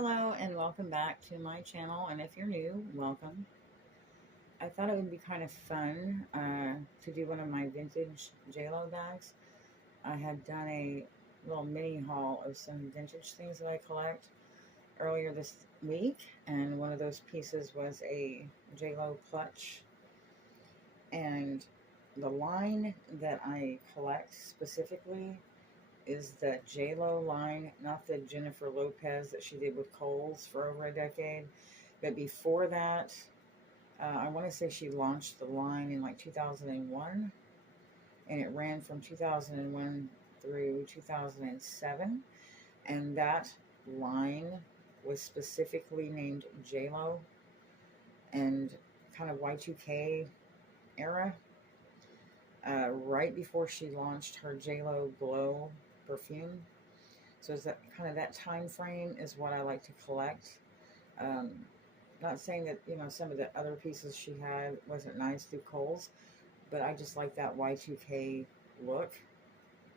Hello and welcome back to my channel, and if you're new, welcome. I thought it would be kind of fun to do one of my vintage JLo bags. I had done a little mini haul of some vintage things that I collect earlier this week, and one of those pieces was a JLo clutch. And the line that I collect specifically is the JLo line, not the Jennifer Lopez that she did with Kohl's for over a decade. But before that, I want to say she launched the line in like 2001, and it ran from 2001 through 2007. And that line was specifically named JLo and kind of Y2K era. Right before she launched her JLo Glow perfume. So is that kind of that time frame is what I like to collect. Um, Not saying that, some of the other pieces she had wasn't nice through Kohl's, but I just like that Y2K look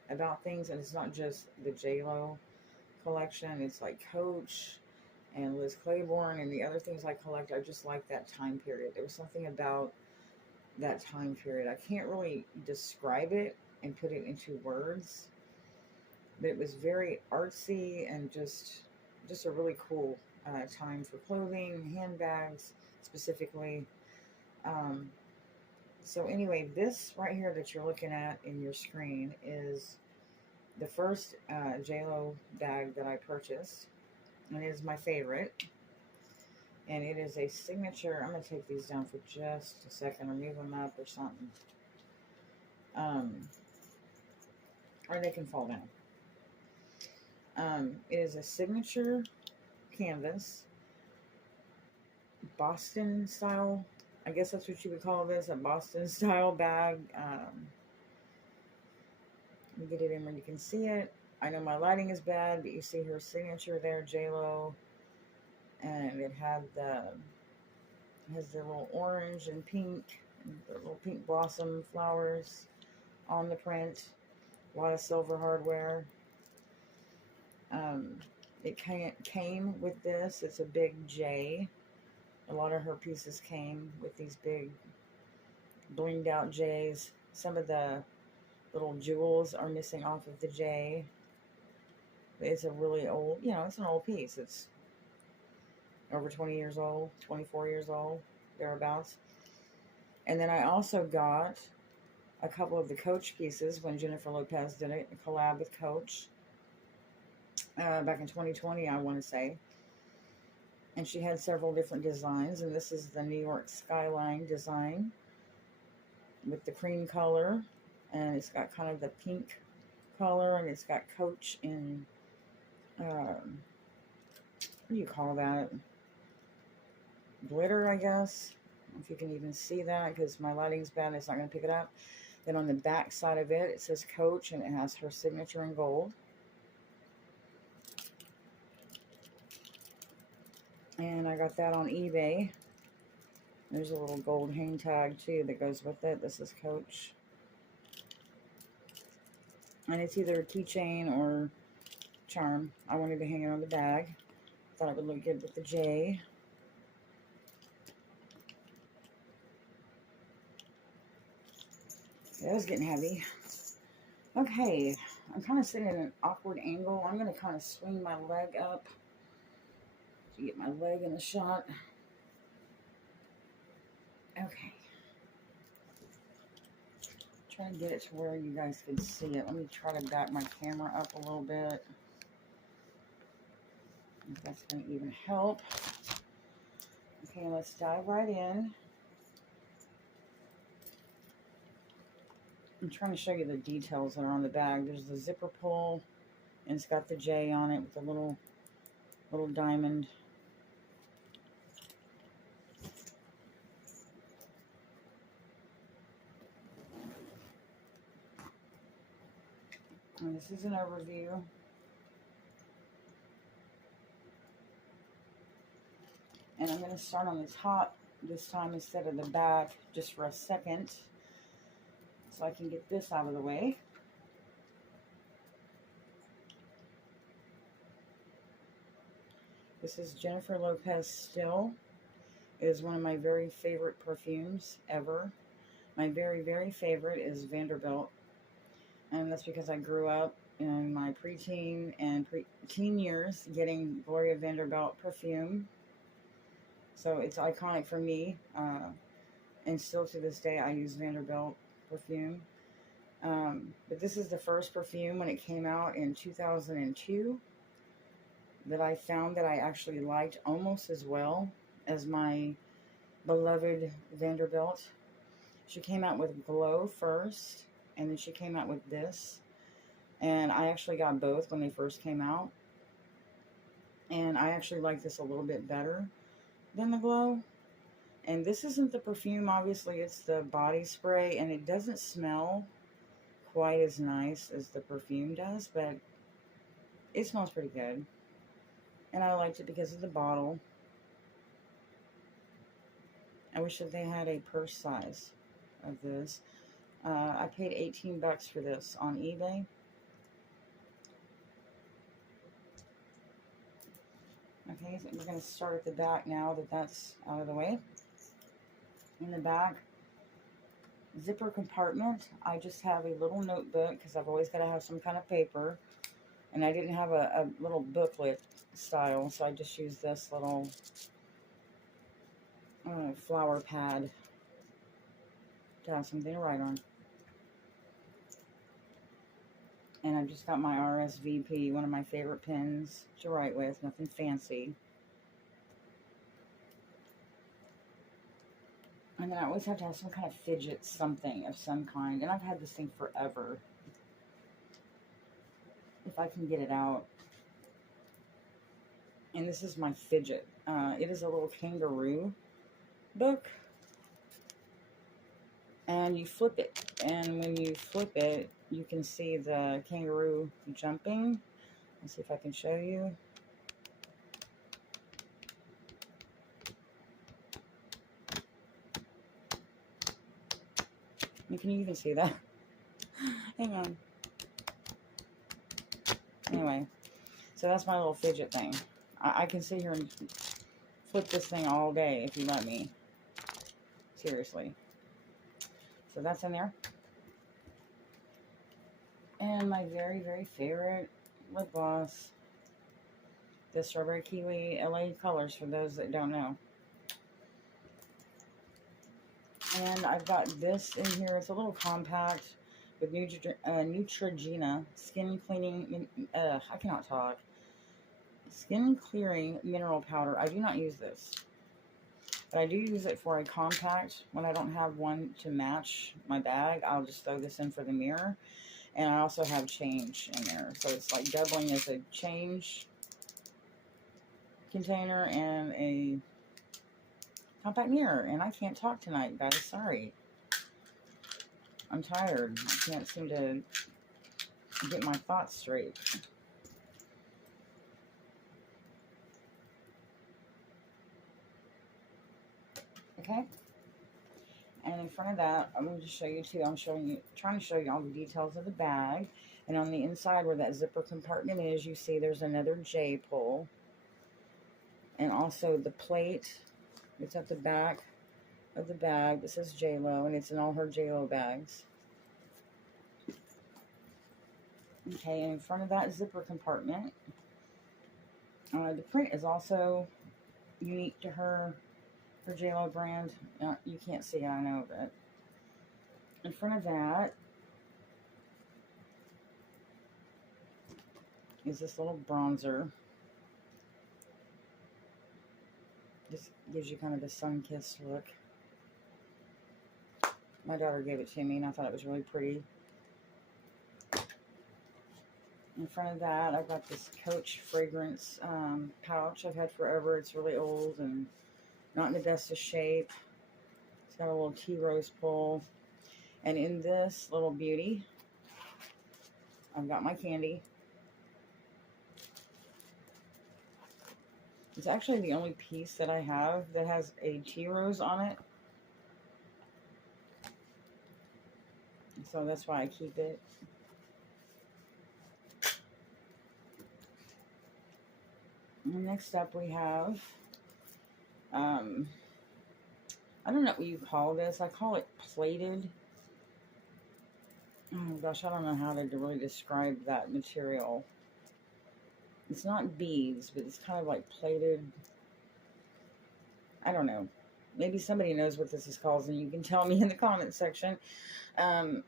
about things. And it's not just the JLo collection, it's like Coach and Liz Claiborne and the other things I collect. I just like that time period. There was something about that time period. I can't really describe it and put it into words, but it was very artsy and just a really cool time for clothing, handbags specifically. So anyway, this right here that you're looking at in your screen is the first JLo bag that I purchased, and it is my favorite. And it is a signature. I'm going to take these down for just a second or move them up or something. Or they can fall down. It is a signature canvas, Boston style. I guess that's what you would call this, a Boston style bag. Let me get it in where you can see it. I know my lighting is bad, but you see her signature there, JLo. And it has the little orange and pink, and the little pink blossom flowers on the print. A lot of silver hardware. It came with this. It's a big J. A lot of her pieces came with these big blinged out J's. Some of the little jewels are missing off of the J. It's a really old, it's an old piece. It's over 20 years old, 24 years old, thereabouts. And then I also got a couple of the Coach pieces when Jennifer Lopez did a collab with Coach back in 2020, I want to say. And she had several different designs, and this is the New York skyline design with the cream color, and it's got kind of the pink color, and it's got Coach in, what do you call that? Glitter, I guess. I don't know if you can even see that because my lighting's bad and it's not going to pick it up. Then on the back side of it, it says Coach, and it has her signature in gold. And I got that on eBay. There's a little gold hang tag too that goes with it. This is Coach. And it's either a keychain or charm. I wanted to hang it on the bag. Thought it would look good with the J. It was getting heavy. Okay, I'm kind of sitting at an awkward angle. I'm going to kind of swing my leg up to get my leg in the shot. Okay. Try to get it to where you guys can see it. Let me try to back my camera up a little bit. If that's going to even help. Okay, let's dive right in. I'm trying to show you the details that are on the bag. There's the zipper pull, and it's got the J on it with the little diamond. And this is an overview. And I'm going to start on the top this time instead of the back, just for a second, so I can get this out of the way. This is Jennifer Lopez Still. It is one of my very favorite perfumes ever. My very, very favorite is Vanderbilt. And that's because I grew up in my preteen and teen years getting Gloria Vanderbilt perfume. So it's iconic for me. And still to this day, I use Vanderbilt perfume. But this is the first perfume when it came out in 2002 that I found that I actually liked almost as well as my beloved Vanderbilt. She came out with Glow first, and then she came out with this. And I actually got both when they first came out. And I actually like this a little bit better than the Glow. And this isn't the perfume, obviously, it's the body spray, and it doesn't smell quite as nice as the perfume does, but it smells pretty good. And I liked it because of the bottle. I wish that they had a purse size of this. I paid $18 for this on eBay. Okay, so we're going to start at the back now that that's out of the way. In the back, zipper compartment. I just have a little notebook because I've always got to have some kind of paper. And I didn't have a little booklet style, so I just used this little flower pad to have something to write on. And I've just got my RSVP, one of my favorite pens to write with, nothing fancy. And then I always have to have some kind of fidget something of some kind. And I've had this thing forever. If I can get it out. And this is my fidget. It is a little kangaroo book. And you flip it. And when you flip it, you can see the kangaroo jumping. Let's see if I can show you. Can you even see that? Hang on. Anyway, so that's my little fidget thing. I can sit here and flip this thing all day if you let me. Seriously. So that's in there. And my very, very favorite lip gloss. The Strawberry Kiwi LA Colors, for those that don't know. And I've got this in here. It's a little compact with Neutrogena skin cleaning. I cannot talk. Skin clearing mineral powder. I do not use this, but I do use it for a compact. When I don't have one to match my bag, I'll just throw this in for the mirror. And I also have change in there, so it's like doubling as a change container and a compact mirror. And I can't talk tonight, guys. Sorry. I'm tired. I can't seem to get my thoughts straight. Okay. And in front of that, I'm going to show you too. Trying to show you all the details of the bag. And on the inside where that zipper compartment is, you see there's another J pull. And also the plate. It's at the back of the bag that says J-Lo, and it's in all her J-Lo bags. Okay, and in front of that zipper compartment, the print is also unique to her J-Lo brand. You can't see it, I know, but in front of that is this little bronzer. This gives you kind of a sun-kissed look. My daughter gave it to me, and I thought it was really pretty. In front of that, I've got this Coach fragrance pouch I've had forever. It's really old and not in the best of shape. It's got a little tea rose pull. And in this little beauty, I've got my candy. It's actually the only piece that I have that has a tea rose on it. So that's why I keep it. Next up we have, I don't know what you call this. I call it plated. Oh gosh, I don't know how to really describe that material. It's not beads, but it's kind of like plated. I don't know. Maybe somebody knows what this is called, and you can tell me in the comment section. I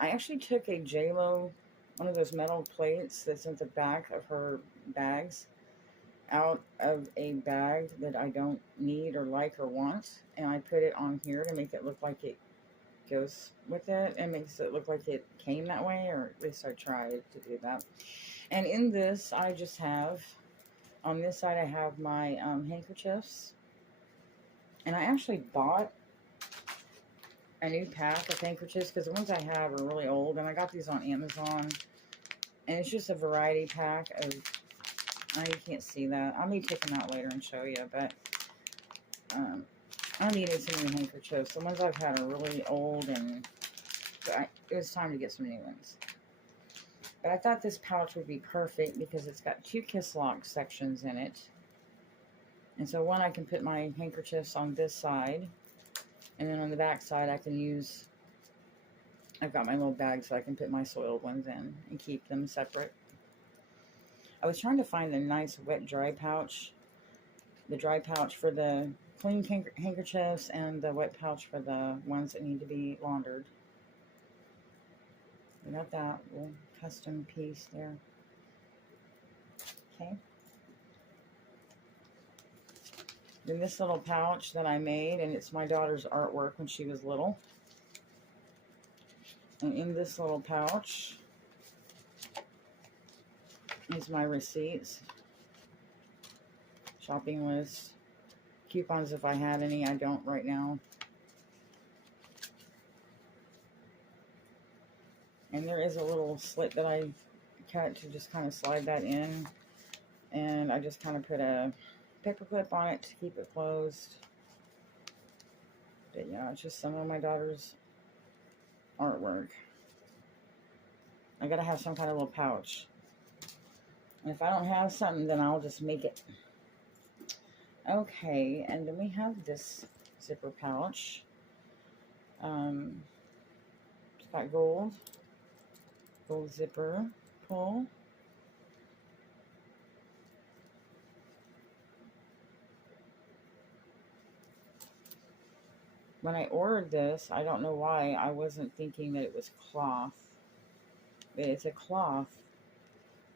actually took a JLo, one of those metal plates that's at the back of her bags, out of a bag that I don't need or like or want, and I put it on here to make it look like it goes with it and makes it look like it came that way, or at least I tried to do that. And in this, I just have, on this side, I have my handkerchiefs, and I actually bought a new pack of handkerchiefs because the ones I have are really old, and I got these on Amazon, and it's just a variety pack of, oh, you can't see that. I may take them out later and show you, but I needed some new handkerchiefs. The ones I've had are really old, and it was time to get some new ones. But I thought this pouch would be perfect because it's got 2 kiss lock sections in it. And so one, I can put my handkerchiefs on this side, and then on the back side I can use, I've got my little bag so I can put my soiled ones in and keep them separate. I was trying to find a nice wet dry pouch, the dry pouch for the clean handkerchiefs and the wet pouch for the ones that need to be laundered. We got that little custom piece there. Okay. Then this little pouch that I made, and it's my daughter's artwork when she was little. And in this little pouch is my receipts, shopping list, coupons if I had any. I don't right now. And there is a little slit that I cut to just kind of slide that in. And I just kind of put a paper clip on it to keep it closed. But yeah, it's just some of my daughter's artwork. I gotta have some kind of little pouch. And if I don't have something, then I'll just make it. Okay, and then we have this zipper pouch. It's got gold zipper pull. When I ordered this, I don't know why I wasn't thinking that it was cloth. But it's a cloth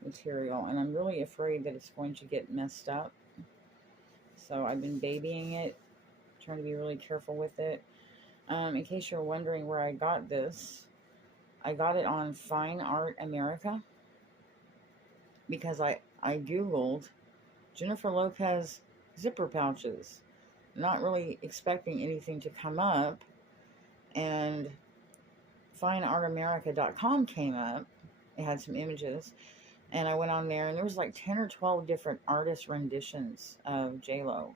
material, and I'm really afraid that it's going to get messed up. So I've been babying it, trying to be really careful with it. In case you're wondering where I got this, I got it on Fine Art America because I Googled Jennifer Lopez zipper pouches, not really expecting anything to come up, and fineartamerica.com came up. It had some images, and I went on there, and there was like 10 or 12 different artist renditions of JLo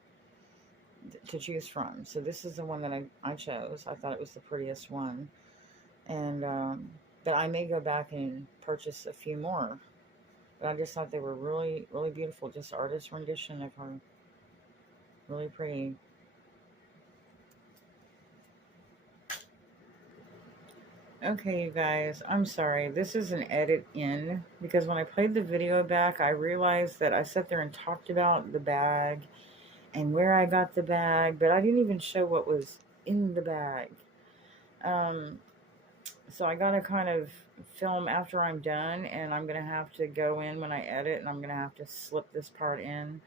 to choose from. So this is the one that I chose. I thought it was the prettiest one. And but I may go back and purchase a few more. But I just thought they were really, really beautiful. Just artist rendition of her. Really pretty. Okay, you guys, I'm sorry. This is an edit in because when I played the video back, I realized that I sat there and talked about the bag and where I got the bag, but I didn't even show what was in the bag. So I gotta kind of film after I'm done, and I'm gonna have to go in when I edit, and I'm gonna have to slip this part in.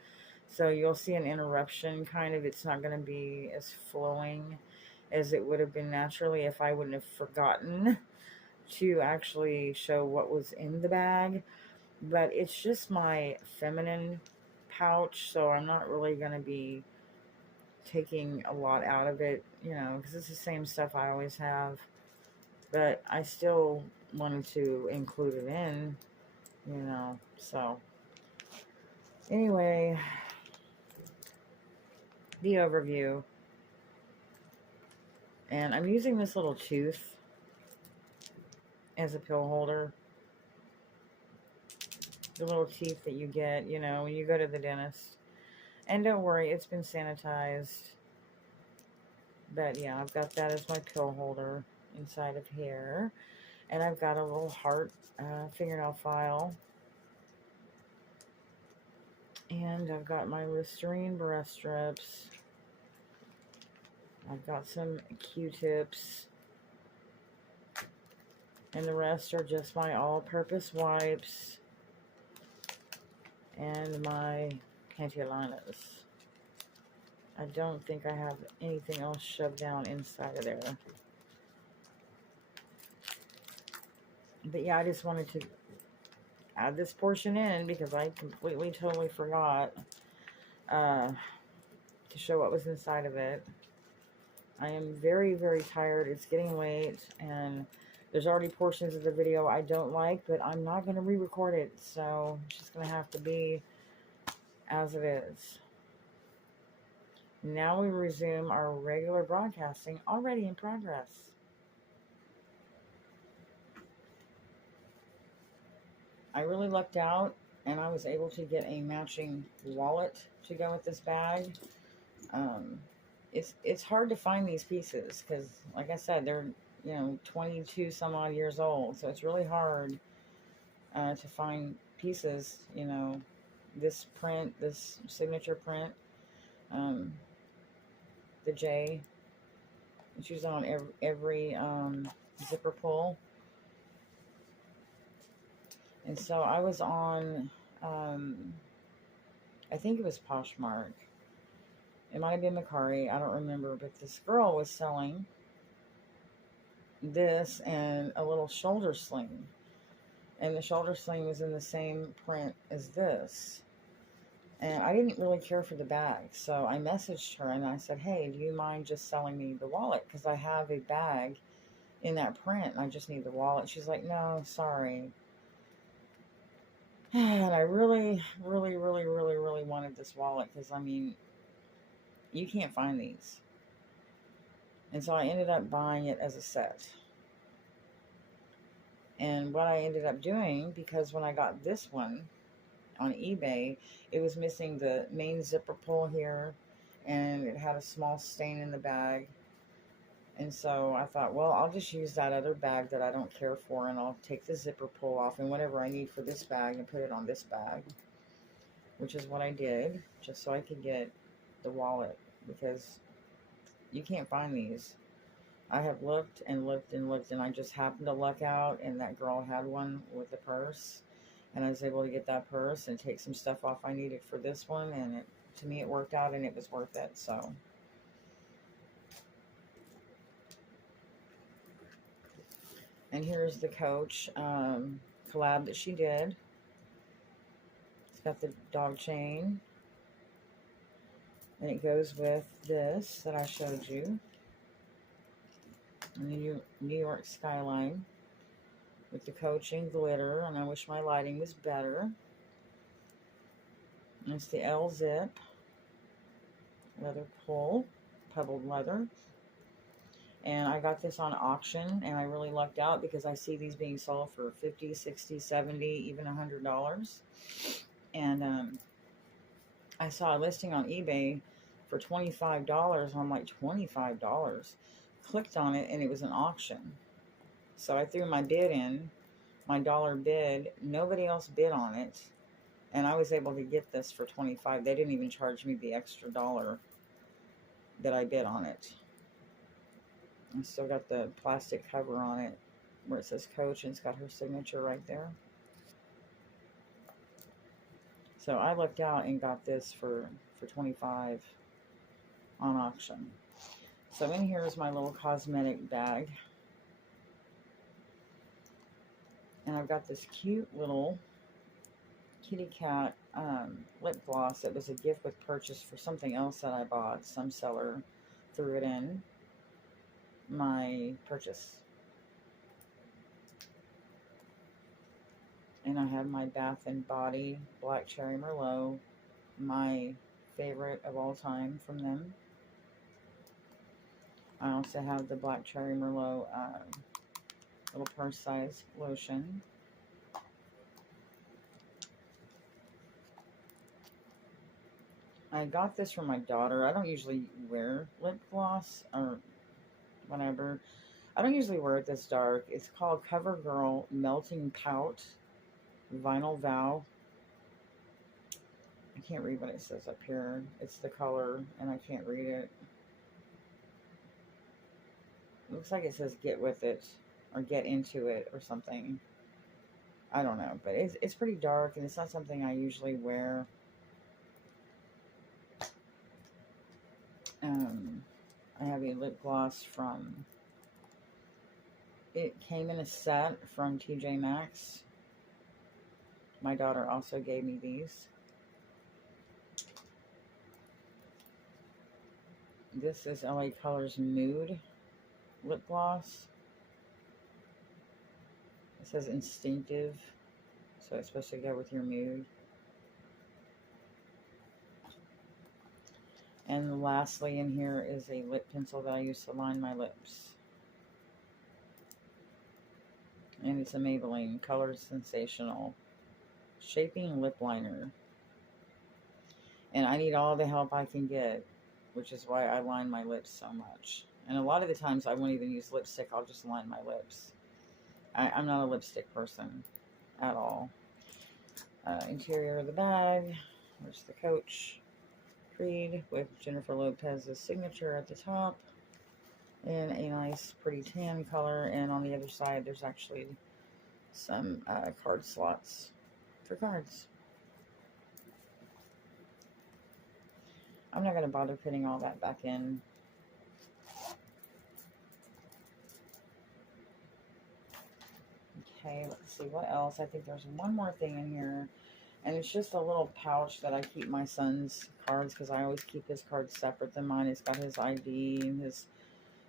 So you'll see an interruption, kind of. It's not gonna be as flowing as it would have been naturally if I wouldn't have forgotten to actually show what was in the bag. But it's just my feminine pouch, so I'm not really gonna be taking a lot out of it, you know, because it's the same stuff I always have. But I still wanted to include it in, you know, so anyway, the overview. And I'm using this little tooth as a pill holder. The little teeth that you get, you know, when you go to the dentist. And don't worry, it's been sanitized. But yeah, I've got that as my pill holder inside of here. And I've got a little heart fingernail file. And I've got my Listerine breast strips. I've got some Q-tips. And the rest are just my all-purpose wipes. And my Cantiolinas. I don't think I have anything else shoved down inside of there. But yeah, I just wanted to add this portion in because I completely, totally forgot to show what was inside of it. I am very, very tired. It's getting late, and there's already portions of the video I don't like, but I'm not going to re-record it, so it's just going to have to be as it is. Now we resume our regular broadcasting, already in progress. I really lucked out, and I was able to get a matching wallet to go with this bag. It's hard to find these pieces because, like I said, they're 22 some odd years old, so it's really hard to find pieces. This print, this signature print, the J. It's used on every zipper pull. And so I was on, I think it was Poshmark. It might have been Macari, I don't remember, but this girl was selling this and a little shoulder sling. And the shoulder sling was in the same print as this. And I didn't really care for the bag, so I messaged her and I said, hey, do you mind just selling me the wallet? Because I have a bag in that print and I just need the wallet. She's like, no, sorry. And I really, really, really, really, really wanted this wallet because, I mean, you can't find these. And so I ended up buying it as a set. And what I ended up doing, because when I got this one on eBay, it was missing the main zipper pull here, and it had a small stain in the bag. And so I thought, well, I'll just use that other bag that I don't care for, and I'll take the zipper pull off and whatever I need for this bag and put it on this bag, which is what I did, just so I could get the wallet, because you can't find these. I have looked and looked and looked, and I just happened to luck out, and that girl had one with the purse, and I was able to get that purse and take some stuff off I needed for this one, and to me it worked out, and it was worth it. So and here's the Coach collab that she did. It's got the dog chain, and it goes with this that I showed you, and the New York skyline with the Coach and glitter, and I wish my lighting was better. And it's the L zip leather pull, pebbled leather. And I got this on auction, and I really lucked out because I see these being sold for $50, $60, $70, even $100. And I saw a listing on eBay for $25. I'm like, $25? Clicked on it, and it was an auction. So I threw my bid in, my dollar bid. Nobody else bid on it, and I was able to get this for $25. They didn't even charge me the extra dollar that I bid on it. I still got the plastic cover on it where it says Coach, and it's got her signature right there. So I lucked out and got this for $25 on auction. So in here is my little cosmetic bag. And I've got this cute little kitty cat lip gloss that was a gift with purchase for something else that I bought. Some seller threw it in my purchase. And I have my Bath and Body Black Cherry Merlot, my favorite of all time from them. I also have the Black Cherry Merlot little purse size lotion. I got this from my daughter. I don't usually wear lip gloss or whatever. I don't usually wear it this dark. It's called CoverGirl Melting Pout Vinyl Vow. I can't read what it says up here. It's the color, and I can't read it. It looks like it says get with it, or get into it, or something. I don't know, but it's pretty dark, and it's not something I usually wear. I have a lip gloss from, it came in a set from TJ Maxx. My daughter also gave me these. This is LA Colors Mood lip gloss. It says instinctive, so it's supposed to go with your mood. And lastly in here is a lip pencil that I use to line my lips. And it's a Maybelline Color Sensational Shaping Lip Liner. And I need all the help I can get, which is why I line my lips so much. And a lot of the times I won't even use lipstick, I'll just line my lips. I'm not a lipstick person at all. Interior of the bag, there's the Coach Creed with Jennifer Lopez's signature at the top in a nice pretty tan color, and on the other side there's actually some card slots for cards. I'm not going to bother putting all that back in. Okay, let's see what else. I think there's one more thing in here. And it's just a little pouch that I keep my son's cards, because I always keep his cards separate than mine. It's got his ID and his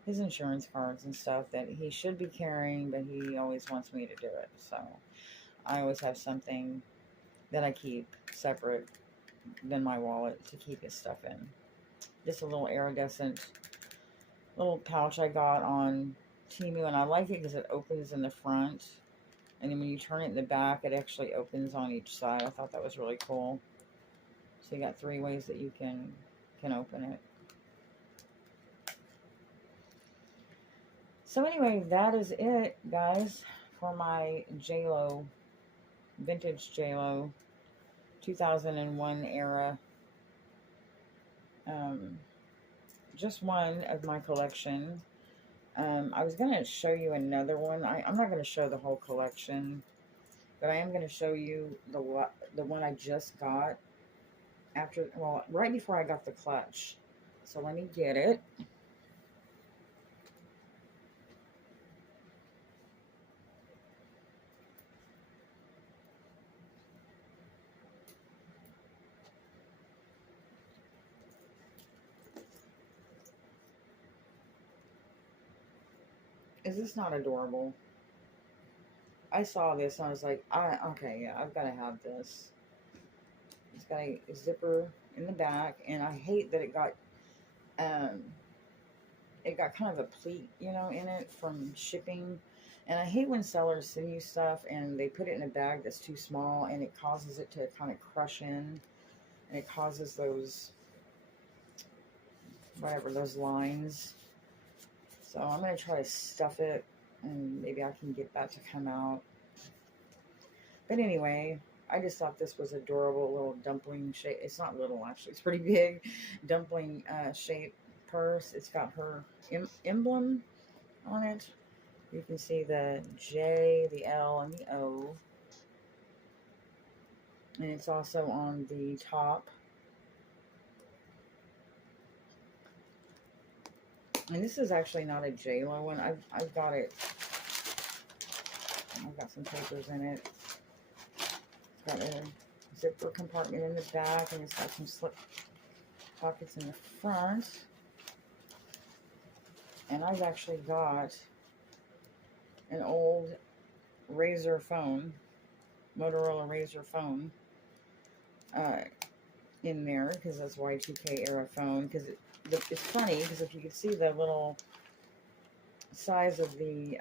insurance cards and stuff that he should be carrying, but he always wants me to do it. So I always have something that I keep separate than my wallet to keep his stuff in. Just a little iridescent little pouch I got on Temu, and I like it because it opens in the front. And then when you turn it in the back, it actually opens on each side. I thought that was really cool. So you got 3 ways that you can open it. So anyway, that is it, guys, for my JLo, vintage JLo, 2001 era. Just one of my collection. I was going to show you another one. I'm not going to show the whole collection, but I am going to show you the one I just got after, well, right before I got the clutch. So let me get it. Is this not adorable? I saw this and I was like, okay, yeah, I've got to have this. It's got a zipper in the back, and I hate that it got kind of a pleat, you know, in it from shipping. And I hate when sellers send you stuff and they put it in a bag that's too small, and it causes it to kind of crush in, and it causes those, whatever, those lines. So I'm going to try to stuff it, and maybe I can get that to come out. But anyway, I just thought this was adorable little dumpling shape. It's not little, actually. It's pretty big. Dumpling shape purse. It's got her emblem on it. You can see the J, the L, and the O. And it's also on the top. And this is actually not a JLo one. I've got it. I've got some papers in it. It's got a zipper compartment in the back, and it's got some slip pockets in the front. And I've actually got an old Razr phone, Motorola Razr phone, in there, because that's Y2K era phone. Because it's funny, because if you could see the little size of the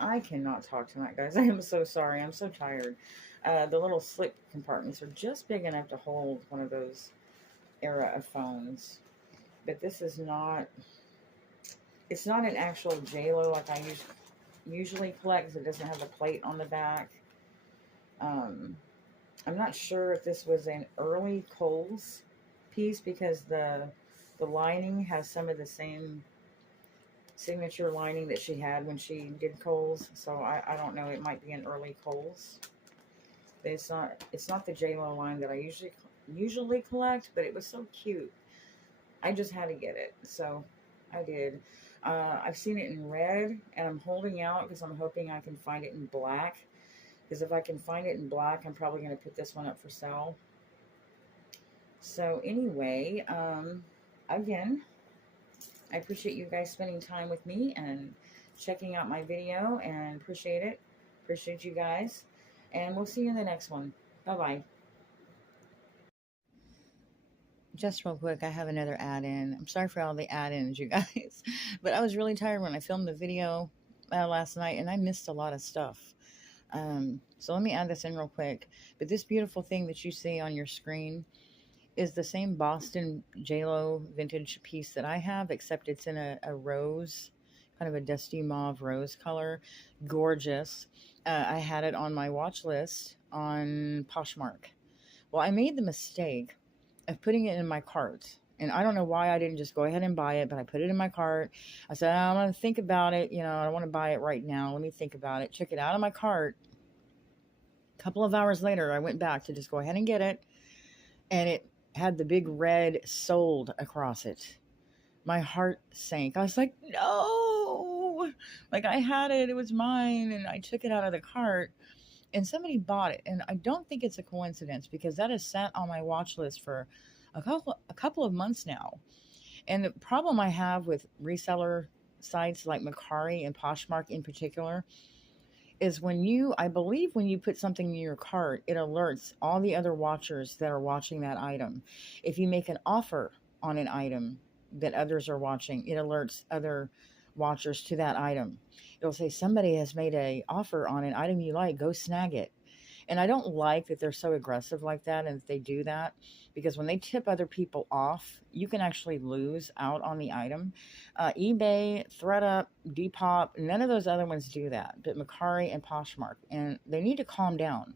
I cannot talk tonight, guys. I am so sorry. I'm so tired. The little slip compartments are just big enough to hold one of those era of phones. But this is not, it's not an actual JLo like I usually collect because it doesn't have the plate on the back. I'm not sure if this was an early Kohl's piece because the lining has some of the same signature lining that she had when she did Kohl's. So I don't know. It might be an early Kohl's. But it's not the JLo line that I usually collect, but it was so cute. I just had to get it, so I did. I've seen it in red, and I'm holding out because I'm hoping I can find it in black. Because if I can find it in black, I'm probably going to put this one up for sale. So anyway, again, I appreciate you guys spending time with me and checking out my video, and appreciate it. Appreciate you guys. And we'll see you in the next one. Bye-bye. Just real quick, I have another add-in. I'm sorry for all the add-ins, you guys. But I was really tired when I filmed the video last night, and I missed a lot of stuff. So let me add this in real quick. But this beautiful thing that you see on your screen is the same Boston JLo vintage piece that I have, except it's in a rose, kind of a dusty mauve rose color. Gorgeous. I had it on my watch list on Poshmark. Well, I made the mistake of putting it in my cart. And I don't know why I didn't just go ahead and buy it, but I put it in my cart. I said, I'm going to think about it. You know, I don't want to buy it right now. Let me think about it. Took it out of my cart. A couple of hours later, I went back to just go ahead and get it. And it had the big red sold across it. My heart sank. I was like, no. Like, I had it. It was mine. And I took it out of the cart. And somebody bought it. And I don't think it's a coincidence because that has sat on my watch list for a couple of months now. And the problem I have with reseller sites like Mercari and Poshmark in particular is I believe when you put something in your cart, it alerts all the other watchers that are watching that item. If you make an offer on an item that others are watching, it alerts other watchers to that item. It'll say somebody has made an offer on an item you like, go snag it. And I don't like that they're so aggressive like that and that they do that, because when they tip other people off, you can actually lose out on the item. eBay, ThreadUp, Depop, none of those other ones do that, but Mercari and Poshmark, and they need to calm down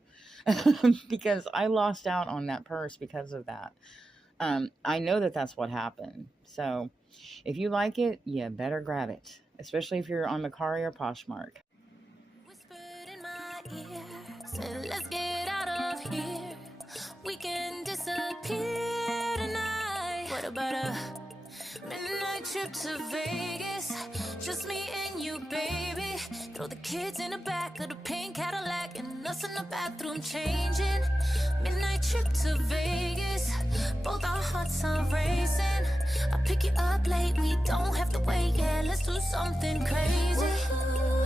because I lost out on that purse because of that. I know that that's what happened. So if you like it, you better grab it, especially if you're on Mercari or Poshmark. Whispered in my ear, said, let's get out of here. We can disappear tonight. What about a midnight trip to Vegas? Just me and you, baby. Throw the kids in the back of the pink Cadillac and us in the bathroom changing. Midnight trip to Vegas. Both our hearts are racing. I'll pick you up late, we don't have to wait. Yeah, let's do something crazy. Woo-hoo.